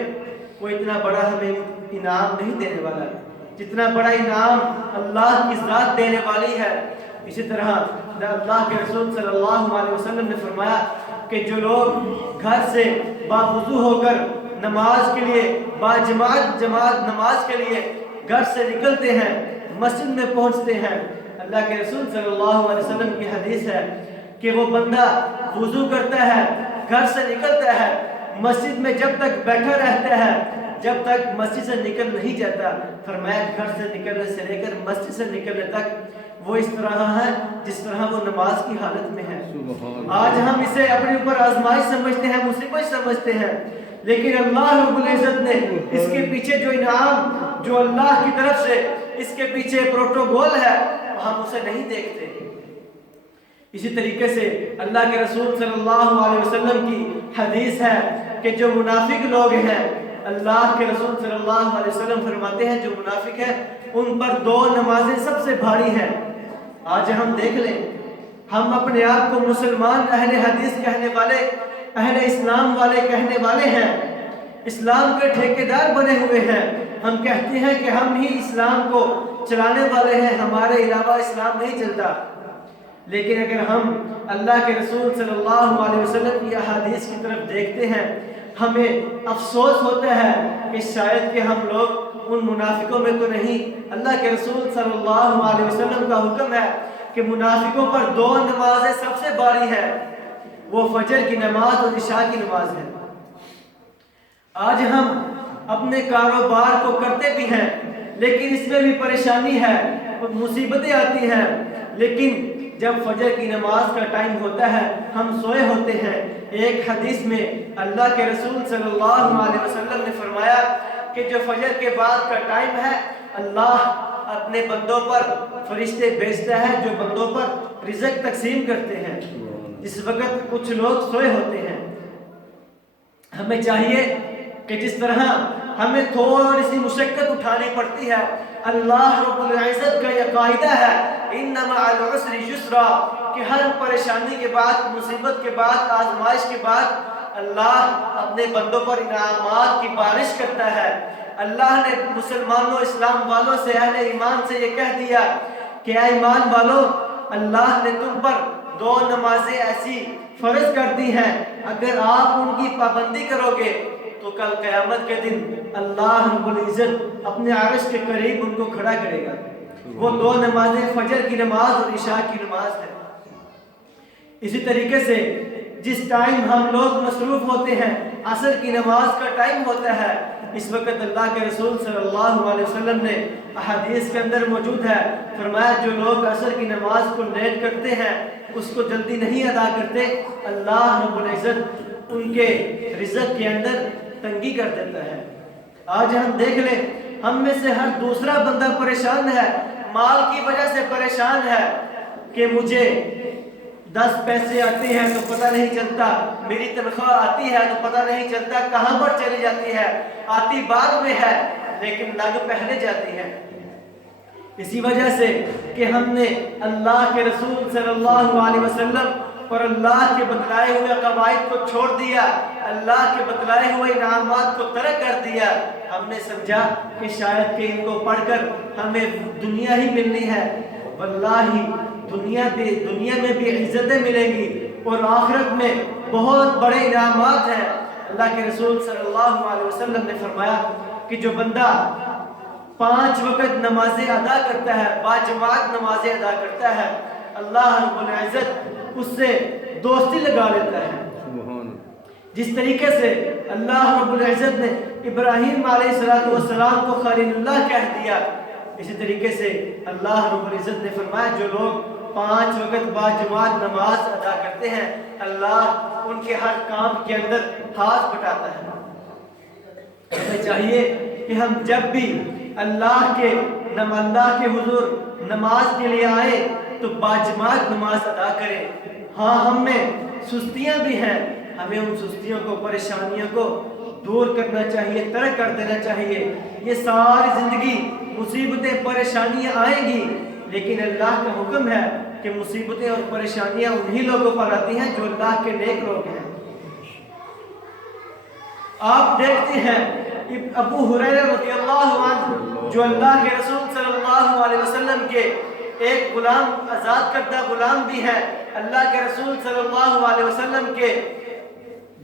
کوئی اتنا بڑا ہمیں انعام نہیں دینے والا، جتنا بڑا انعام اللہ کی ذات دینے والی ہے۔ اسی طرح اللہ کے رسول صلی اللہ علیہ وسلم نے فرمایا کہ جو لوگ گھر سے باوضو ہو کر نماز کے لیے جماعت نماز کے لیے گھر سے نکلتے ہیں، مسجد میں پہنچتے ہیں، اللہ کے رسول صلی اللہ علیہ وسلم کی حدیث ہے کہ وہ بندہ وضو کرتا ہے، گھر سے نکلتا ہے، مسجد میں جب تک بیٹھا رہتا ہے جب تک مسجد سے نکل نہیں جاتا۔ فرمایا گھر سے نکلنے سے لے کر مسجد سے نکلنے تک وہ اس طرح ہے جس طرح وہ نماز کی حالت میں ہے۔ آج ہم اسے اپنے اوپر آزمائش سمجھتے ہیں، مصیبت سمجھتے ہیں، لیکن اللہ رب العزت نے اس کے پیچھے جو انعام جو اللہ کی طرف سے اس کے پیچھے پروٹوکول ہے ہم اسے نہیں دیکھتے۔ اسی طریقے سے اللہ کے رسول صلی اللہ علیہ وسلم کی حدیث ہے کہ جو منافق لوگ ہیں، اللہ کے رسول صلی اللہ علیہ وسلم فرماتے ہیں جو منافق ہیں ان پر 2 نمازیں سب سے بھاری ہیں۔ آج ہم دیکھ لیں، ہم اپنے آپ کو مسلمان، اہل حدیث کہنے والے، اہل اسلام والے کہنے والے ہیں، اسلام کے ٹھیکیدار بنے ہوئے ہیں۔ ہم کہتے ہیں کہ ہم ہی اسلام کو چلانے والے ہیں، ہمارے علاوہ اسلام نہیں چلتا۔ لیکن اگر ہم اللہ کے رسول صلی اللہ علیہ وسلم کی احادیث کی طرف دیکھتے ہیں، ہمیں افسوس ہوتا ہے کہ شاید کہ ہم لوگ ان منافقوں میں تو نہیں۔ اللہ کے رسول صلی اللہ علیہ وسلم کا حکم ہے کہ منافقوں پر 2 نمازیں سب سے باری ہیں، وہ فجر کی نماز اور عشاء کی نماز ہے۔ آج ہم اپنے کاروبار کو کرتے بھی ہیں لیکن اس میں بھی پریشانی ہے، مصیبتیں آتی ہیں، لیکن جب فجر کی نماز کا ٹائم ہوتا ہے ہم سوئے ہوتے ہیں۔ ایک حدیث میں اللہ کے رسول صلی اللہ علیہ وسلم نے فرمایا کہ جو فجر کے بعد کا ٹائم ہے اللہ اپنے بندوں پر فرشتے بھیجتا ہے جو بندوں پر رزق تقسیم کرتے ہیں. اس وقت کچھ لوگ سوئے ہوتے ہیں. ہمیں چاہیے کہ جس طرح ہمیں تھوڑی سی مشقت اٹھانی پڑتی ہے، اللہ رب العزت کا یہ قاعدہ ہے انما العسر یسرا کہ ہر پریشانی کے بعد، مصیبت کے بعد، آزمائش کے بعد اللہ اپنے بندوں پر انعامات کی بارش کرتا ہے. اللہ نے مسلمانوں، اسلام والوں سے، اہل ایمان سے یہ کہہ دیا کہ اے ایمان والوں، اللہ نے تم پر 2 نمازیں ایسی فرض کر دی ہیں، اگر آپ ان کی پابندی کرو گے تو کل قیامت کے دن اللہ رب العزت اپنے عرش کے قریب ان کو کھڑا کرے گا. وہ 2 نمازیں فجر کی نماز اور عشاء کی نماز ہے. اسی طریقے سے جس ٹائم ہم لوگ مصروف ہوتے ہیں، عصر کی نماز کا ٹائم ہوتا ہے، اس وقت اللہ کے رسول صلی اللہ علیہ وسلم نے احادیث کے اندر موجود ہے، فرمایا جو لوگ عصر کی نماز کو لیٹ کرتے ہیں، اس کو جلدی نہیں ادا کرتے، اللہ رب العزت ان کے رزق کے اندر تنگی کر دیتا ہے. آج ہم دیکھ لیں، ہم میں سے ہر دوسرا بندہ پریشان ہے، مال کی وجہ سے پریشان ہے کہ مجھے 10 پیسے آتے ہیں تو پتہ نہیں چلتا، میری تنخواہ آتی ہے تو پتہ نہیں چلتا کہاں پر چلی جاتی ہے، آتی بعد میں ہے لیکن لگ پہلے جاتی ہے. اسی وجہ سے کہ ہم نے اللہ کے رسول صلی اللہ علیہ وسلم اور اللہ کے بتلائے ہوئے قواعد کو چھوڑ دیا، اللہ کے بتلائے ہوئے انعامات کو ترک کر دیا. ہم نے سمجھا کہ شاید کہ ان کو پڑھ کر ہمیں دنیا ہی ملنی ہے. واللہ دنیا میں بھی عزتیں ملیں گی اور آخرت میں بہت بڑے انعامات ہیں. اللہ کے رسول صلی اللہ علیہ وسلم نے فرمایا کہ جو بندہ 5 وقت نمازیں ادا کرتا ہے، باجماعت نمازیں ادا کرتا ہے، اللہ رب العزت اس سے دوستی لگا لیتا ہے. جس طریقے سے اللہ رب العزت نے ابراہیم علیہ السلام کو خلیل اللہ کہہ دیا، اسی طریقے سے اللہ رب العزت نے فرمایا جو لوگ 5 وقت باجماعت نماز ادا کرتے ہیں، اللہ ان کے ہر کام کے اندر ہاتھ بٹاتا ہے. ہمیں چاہیے کہ ہم جب بھی اللہ کے حضور نماز کے لیے آئے تو باجماعت نماز ادا کریں. ہاں ہم میں سستیاں بھی ہیں، ہمیں ان سستیوں کو، پریشانیوں کو دور کرنا چاہیے، ترک کر دینا چاہیے. یہ ساری زندگی مصیبتیں، پریشانیاں آئیں گی، لیکن اللہ کا حکم ہے کہ مصیبتیں اور پریشانیاں انہی لوگوں پر آتی ہیں جو اللہ کے نیک لوگ ہیں. آپ دیکھتے ہیں ابو ہریرہ رضی اللہ عنہ جو اللہ کے رسول صلی اللہ علیہ وسلم کے ایک غلام، آزاد کردہ غلام بھی ہیں، اللہ کے رسول صلی اللہ علیہ وسلم کے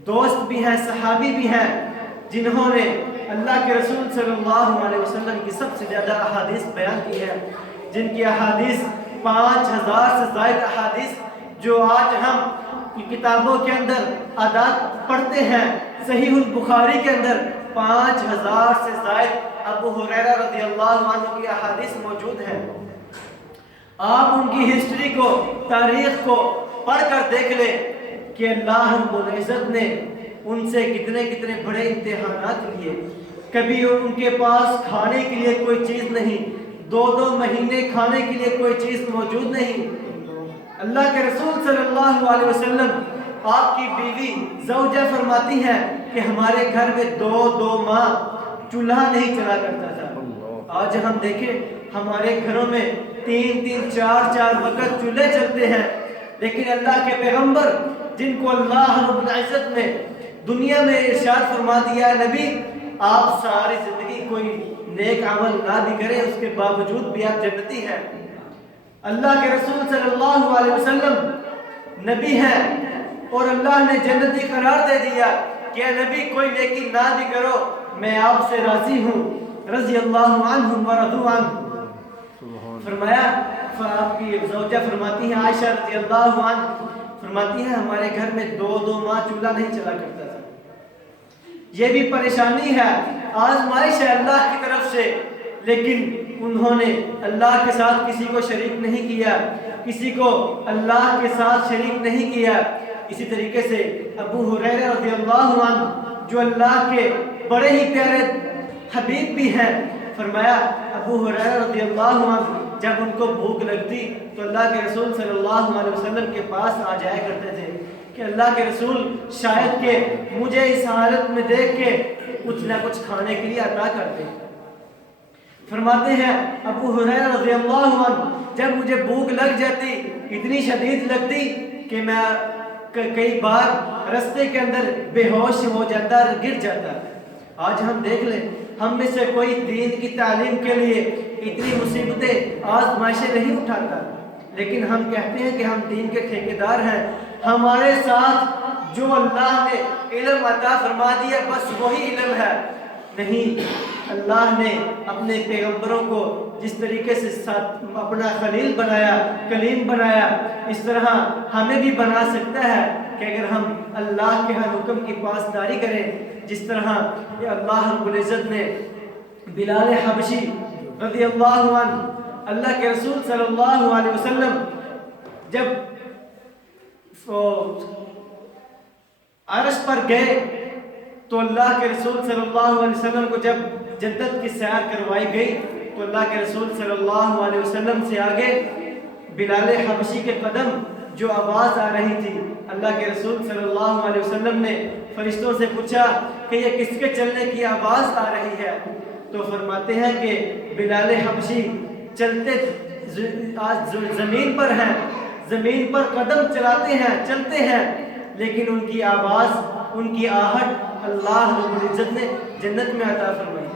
دوست بھی ہیں، صحابی بھی ہیں، جنہوں نے اللہ کے رسول صلی اللہ علیہ وسلم کی سب سے زیادہ احادیث بیان کی ہے، جن کی احادیث 5000 سے زائد احادیث جو آج ہم کتابوں کے اندر پڑھتے ہیں. صحیح البخاری کے اندر 5000 سے زائد ابو ہریرہ رضی اللہ عنہ کی احادیث موجود ہیں. آپ ان کی ہسٹری کو، تاریخ کو پڑھ کر دیکھ لیں کہ اللہ رب العزت نے ان سے کتنے بڑے امتحانات لیے. کبھی ان کے پاس کھانے کے لیے کوئی چیز نہیں، 2 مہینے کھانے کے لیے کوئی چیز موجود نہیں. اللہ کے رسول صلی اللہ علیہ وسلم، آپ کی بیوی زوجہ فرماتی ہیں کہ ہمارے گھر میں 2 ماہ چولہا نہیں چلا کرتا تھا. آج ہم دیکھیں ہمارے گھروں میں 3 4 وقت چولہے چلتے ہیں، لیکن اللہ کے پیغمبر جن کو اللہ رب العزت نے دنیا میں ارشاد فرما دیا ہے، نبی آپ ساری زندگی کوئی نیک عمل نہ بھی کریں، اس کے باوجود بھی آپ جنتی ہیں. اللہ کے رسول صلی اللہ علیہ وسلم نبی ہیں اور اللہ نے جنتی قرار دے دیا کہ اے نبی کوئی نیکی نہ بھی کرو، میں آپ سے راضی ہوں. رضی اللہ عنہم ورضوا عنہ. فرمایا، آپ کی زوجہ فرماتی ہیں، عائشہ رضی اللہ عنہ فرماتی ہیں ہمارے گھر میں 2 ماہ چولہا نہیں چلا کرتا تھا. یہ بھی پریشانی ہے، آزمائش ہے اللہ کی طرف سے، لیکن انہوں نے اللہ کے ساتھ کسی کو شریک نہیں کیا، کسی کو اللہ کے ساتھ شریک نہیں کیا. اسی طریقے سے ابو ہریرہ رضی اللہ عنہ جو اللہ کے بڑے ہی پیارے حبیب بھی ہیں۔ فرمایا ابو ہریرہ رضی اللہ عنہ جب ان کو بھوک لگتی تو اللہ کے رسول صلی اللہ علیہ وسلم کے پاس آ جایا کرتے تھے کہ اللہ کے رسول شاید کہ مجھے اس حالت میں دیکھ کے کچھ نہ کچھ کھانے کے لیے عطا کرتے۔ فرماتے ہیں ابو ہریرہ رضی اللہ عنہ جب مجھے بھوک لگ جاتی، اتنی شدید لگتی کہ میں کئی بار رستے کے اندر بے ہوش ہو جاتا، گر جاتا۔ آج ہم دیکھ لیں، ہم میں سے کوئی دین کی تعلیم کے لیے اتنی مصیبتیں آزمائشیں نہیں اٹھاتا، لیکن ہم کہتے ہیں کہ ہم دین کے ٹھیکیدار ہیں، ہمارے ساتھ جو اللہ نے علم عطا فرما دیا بس وہی علم ہے۔ نہیں، اللہ نے اپنے پیغمبروں کو جس طریقے سے اپنا خلیل بنایا، کلیم بنایا، اس طرح ہمیں بھی بنا سکتا ہے کہ اگر ہم اللہ کے ہر حکم کی پاسداری کریں، جس طرح یہ اللہ رب العزت نے بلال حبشی رضی اللہ عنہ، اللہ کے رسول صلی اللہ علیہ وسلم جب عرش پر گئے تو اللہ کے رسول صلی اللہ علیہ وسلم کو جب جنت کی سیر کروائی گئی تو اللہ کے رسول صلی اللہ علیہ وسلم سے آگے بلال حبشی کے قدم جو آواز آ رہی تھی، اللہ کے رسول صلی اللہ علیہ وسلم نے فرشتوں سے پوچھا کہ یہ کس کے چلنے کی آواز آ رہی ہے؟ تو فرماتے ہیں کہ بلال حبشی چلتے آج زمین پر ہیں، زمین پر قدم چلاتے ہیں، چلتے ہیں، لیکن ان کی آواز، ان کی آہٹ اللہ رب العزت نے جنت میں عطا فرمائی ہے۔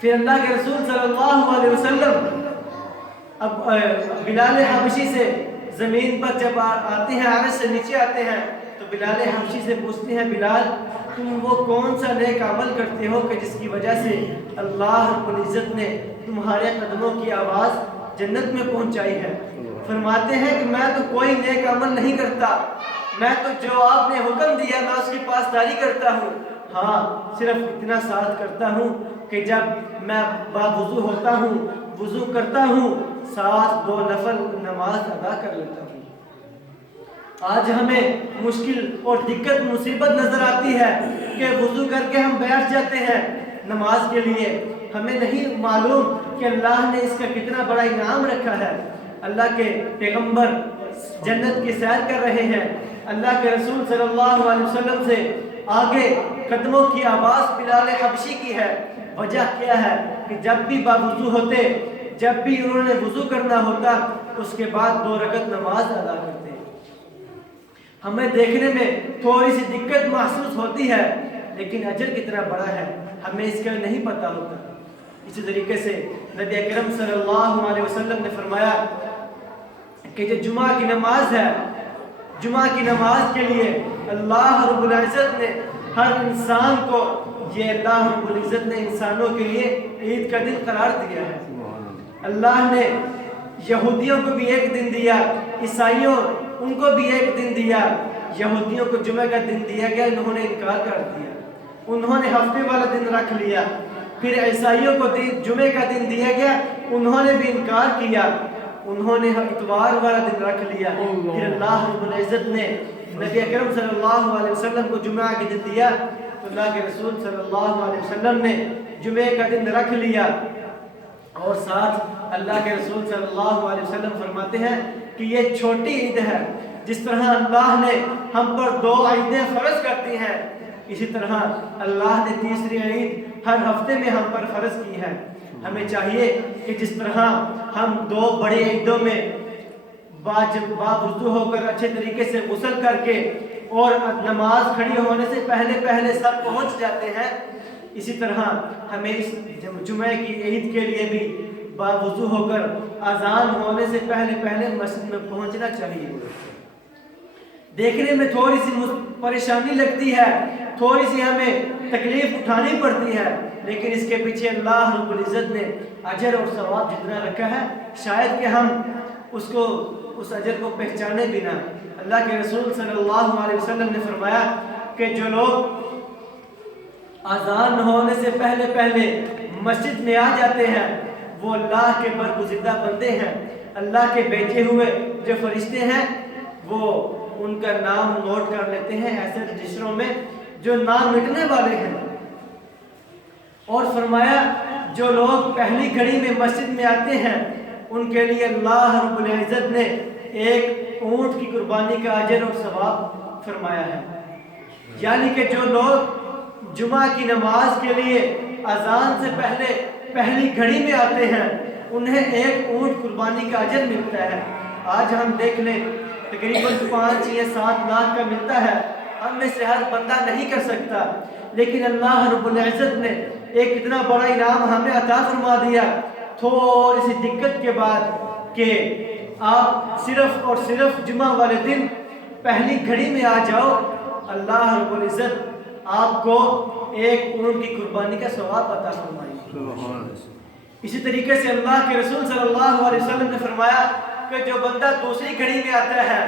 پھر اللہ کے رسول صلی اللہ علیہ وسلم اب بلال حبشی سے زمین پر جب آتے ہیں، عرش سے نیچے آتے ہیں تو بلال حبشی سے پوچھتے ہیں بلال تم وہ کون سا نیک عمل کرتے ہو کہ جس کی وجہ سے اللہ رب العزت نے تمہارے قدموں کی آواز جنت میں پہنچائی ہے؟ فرماتے ہیں کہ میں تو کوئی نیک عمل نہیں کرتا، میں تو جو آپ نے حکم دیا میں اس کی پاسداری کرتا ہوں، ہاں صرف اتنا ساتھ کرتا ہوں کہ جب میں باوضو ہوتا ہوں، وضو کرتا ہوں، ساتھ 2 نفل نماز ادا کر لیتا ہوں۔ آج ہمیں مشکل اور دقت مصیبت نظر آتی ہے کہ وضو کر کے ہم بیٹھ جاتے ہیں نماز کے لیے، ہمیں نہیں معلوم کہ اللہ نے اس کا کتنا بڑا انعام رکھا ہے۔ اللہ کے پیغمبر جنت کی سیر کر رہے ہیں، اللہ کے رسول صلی اللہ علیہ وسلم سے آگے قدموں کی آواز بلال حبشی کی ہے۔ وجہ کیا ہے کہ جب بھی باوضو ہوتے، جب بھی انہوں نے وضو کرنا ہوتا، اس کے بعد 2 رکعت نماز ادا کرتے۔ ہمیں دیکھنے میں تھوڑی سی دقت محسوس ہوتی ہے، لیکن اجر کتنا بڑا ہے ہمیں اس کا نہیں پتا ہوتا۔ اسی طریقے سے نبی اکرم صلی اللہ علیہ وسلم نے فرمایا کہ جو جمعہ کی نماز ہے، جمعہ کی نماز کے لیے اللہ رب العزت نے ہر انسان کو، یہ اللہ رب العزت نے انسانوں کے لیے عید کا دن قرار دیا ہے۔ اللہ نے یہودیوں کو بھی ایک دن دیا، عیسائیوں ان کو بھی ایک دن دیا۔ یہودیوں کو جمعہ کا دن دیا گیا، انہوں نے انکار کر دیا، انہوں نے ہفتے والا دن رکھ لیا۔ پھر عیسائیوں کو جمعہ کا دن دیا گیا، انہوں نے بھی انکار کیا، انہوں نے اتوار والا دن رکھ لیا۔ پھر اللہ رب العزت نے نبی اکرم صلی اللہ علیہ وسلم کو جمعہ کے دن دیا تو اللہ کے رسول صلی اللہ علیہ وسلم نے جمعہ کا دن رکھ لیا، اور ساتھ اللہ کے رسول صلی اللہ علیہ وسلم فرماتے ہیں کہ یہ چھوٹی عید ہے، جس طرح اللہ نے ہم پر 2 عیدیں فرض کرتی ہیں، اسی طرح اللہ نے تیسری عید ہر ہفتے میں ہم پر فرض کی ہے۔ ہمیں چاہیے کہ جس طرح ہم 2 بڑی عیدوں میں باوضو ہو کر اچھے طریقے سے غسل کر کے اور نماز کھڑی ہونے سے پہلے سب پہنچ جاتے ہیں، اسی طرح ہمیں اس جمعہ کی عید کے لیے بھی باوضو ہو کر اذان ہونے سے پہلے مسجد میں پہنچنا چاہیے۔ دیکھنے میں تھوڑی سی پریشانی لگتی ہے، تھوڑی سی ہمیں تکلیف اٹھانی پڑتی ہے، لیکن اس کے پیچھے اللہ رب العزت نے اجر اور ثواب جتنا رکھا ہے شاید کہ ہم اس اجر کو پہچانے بھی نہ۔ اللہ کے رسول صلی اللہ علیہ وسلم نے فرمایا کہ جو لوگ اذان ہونے سے پہلے مسجد میں آ جاتے ہیں وہ اللہ کے برگزیدہ بندے ہیں، اللہ کے بھیجے ہوئے جو فرشتے ہیں وہ ان کا نام نوٹ کر لیتے ہیں ایسے رجسٹروں میں جو نام مٹنے والے ہیں۔ اور فرمایا جو لوگ پہلی گھڑی میں مسجد میں آتے ہیں ان کے لیے اللہ رب العزت نے ایک اونٹ کی قربانی کا اجر اور ثواب فرمایا ہے. یعنی کہ جو لوگ جمعہ کی نماز کے لیے اذان سے پہلے پہلی گھڑی میں آتے ہیں انہیں ایک اونٹ قربانی کا اجر ملتا ہے. آج ہم دیکھ لیں تقریباً 5 یا 7 لاکھ کا ملتا ہے. ہم میں سے ہر بندہ نہیں کر سکتا، لیکن اللہ رب العزت نے ایک اتنا بڑا انعام ہمیں عطا فرما دیا تھوڑی سی دقت کے بعد کہ آپ صرف اور صرف جمعہ والے دن پہلی گھڑی میں آ جاؤ، اللہ رب العزت آپ کو ایک اونٹ کی قربانی کا ثواب عطا فرمائے. اسی طریقے سے اللہ کے رسول صلی اللہ علیہ وسلم نے فرمایا کہ جو بندہ دوسری گھڑی میں آتا ہے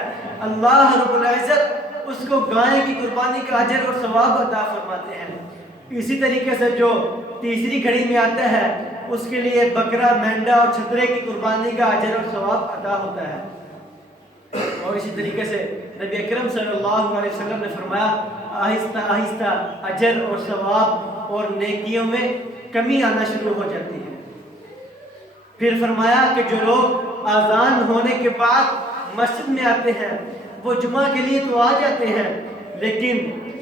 اللہ رب العزت اس کو گائے کی قربانی کا اجر اور ثواب عطا فرماتے ہیں. اسی طریقے سے جو تیسری گھڑی میں آتا ہے اس کے لیے بکرا، مینڈا اور چھترے کی قربانی کا اجر اور ثواب عطا ہوتا ہے. اور اسی طریقے سے نبی اکرم صلی اللہ علیہ وسلم نے فرمایا آہستہ آہستہ اجر اور ثواب اور نیکیوں میں کمی آنا شروع ہو جاتی ہے. پھر فرمایا کہ جو لوگ اذان ہونے کے بعد مسجد میں آتے ہیں وہ جمعہ کے لیے تو آ جاتے ہیں، لیکن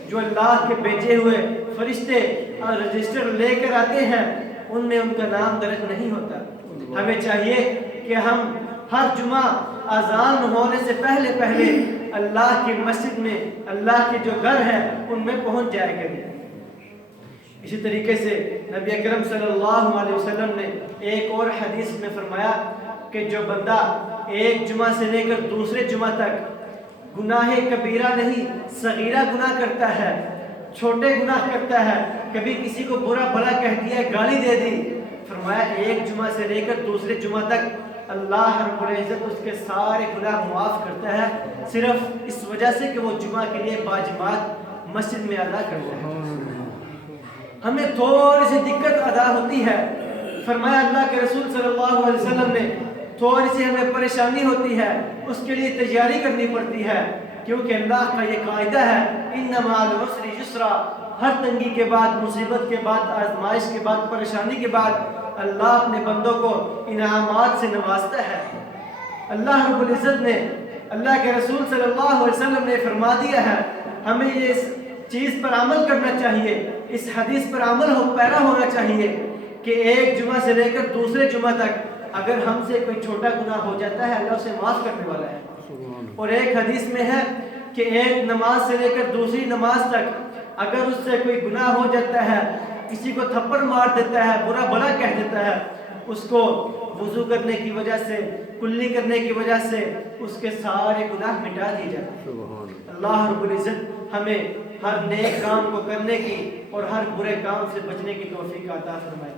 جو اللہ کے بھیجے ہوئے فرشتے اور رجسٹر لے کر آتے ہیں ان میں ان کا نام درج نہیں ہوتا. ہمیں چاہیے کہ ہم ہر جمعہ اذان ہونے سے پہلے پہلے اللہ کی مسجد میں، اللہ کے جو گھر ہیں ان میں پہنچ جایا کریں. اسی طریقے سے نبی اکرم صلی اللہ علیہ وسلم نے ایک اور حدیث میں فرمایا کہ جو بندہ ایک جمعہ سے لے کر دوسرے جمعہ تک گناہ کبیرہ نہیں صغیرہ گناہ کرتا ہے، چھوٹے گناہ کرتا ہے، کبھی کسی کو برا بھلا کہہ دیا، گالی دے دی، فرمایا ایک جمعہ سے لے کر دوسرے جمعہ تک اللہ رب العزت اس کے سارے گناہ معاف کرتا ہے، صرف اس وجہ سے کہ وہ جمعہ کے لیے باجماعت مسجد میں ادا کرتا ہے. ہمیں تھوڑی سی دقت ادا ہوتی ہے، فرمایا اللہ کے رسول صلی اللہ علیہ وسلم نے تھوڑی سی ہمیں پریشانی ہوتی ہے، اس کے لیے تیاری کرنی پڑتی ہے، کیونکہ اللہ کا یہ قاعدہ ہے ان مع العسر یسرا، ہر تنگی کے بعد، مصیبت کے بعد، آزمائش کے بعد، پریشانی کے بعد اللہ اپنے بندوں کو انعامات سے نوازتا ہے. اللہ رب العزت نے، اللہ کے رسول صلی اللہ علیہ وسلم نے فرما دیا ہے، ہمیں یہ اس چیز پر عمل کرنا چاہیے، اس حدیث پر عمل پیرا ہونا چاہیے کہ ایک جمعہ سے لے کر دوسرے جمعہ تک اگر ہم سے کوئی چھوٹا گناہ ہو جاتا ہے اللہ اسے معاف کرنے والا ہے. اور ایک حدیث میں ہے کہ ایک نماز سے لے کر دوسری نماز تک اگر اس سے کوئی گناہ ہو جاتا ہے، کسی کو تھپڑ مار دیتا ہے، برا بھلا کہہ دیتا ہے، اس کو وضو کرنے کی وجہ سے، کلی کرنے کی وجہ سے اس کے سارے گناہ مٹا دیے جاتے ہیں. اللہ رب العزت ہمیں ہر نیک کام کو کرنے کی اور ہر برے کام سے بچنے کی توفیق عطا فرمائے.